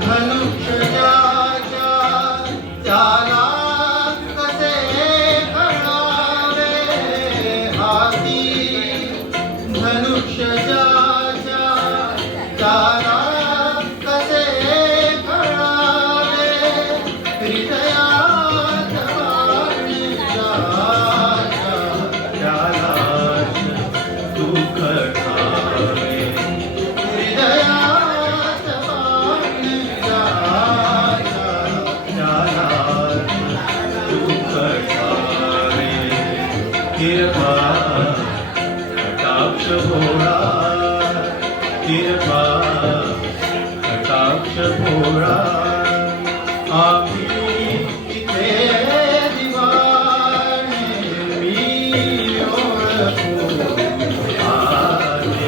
धनुषा तारा कसे हरावे आदी धनुष्य तारा कसे फळा कृषया तू ਕਿਰਪਾ ਕਟਾਕਸ਼ ਭੋਰਾ ਕਿਰਪਾ ਕਟਾਕਸ਼ ਭੋਰਾ ਆਪੀ ਕਿਤੇ دیਵਾਨੇ ਮੀਰ ਹੋਰ ਕੋ ਆਲੇ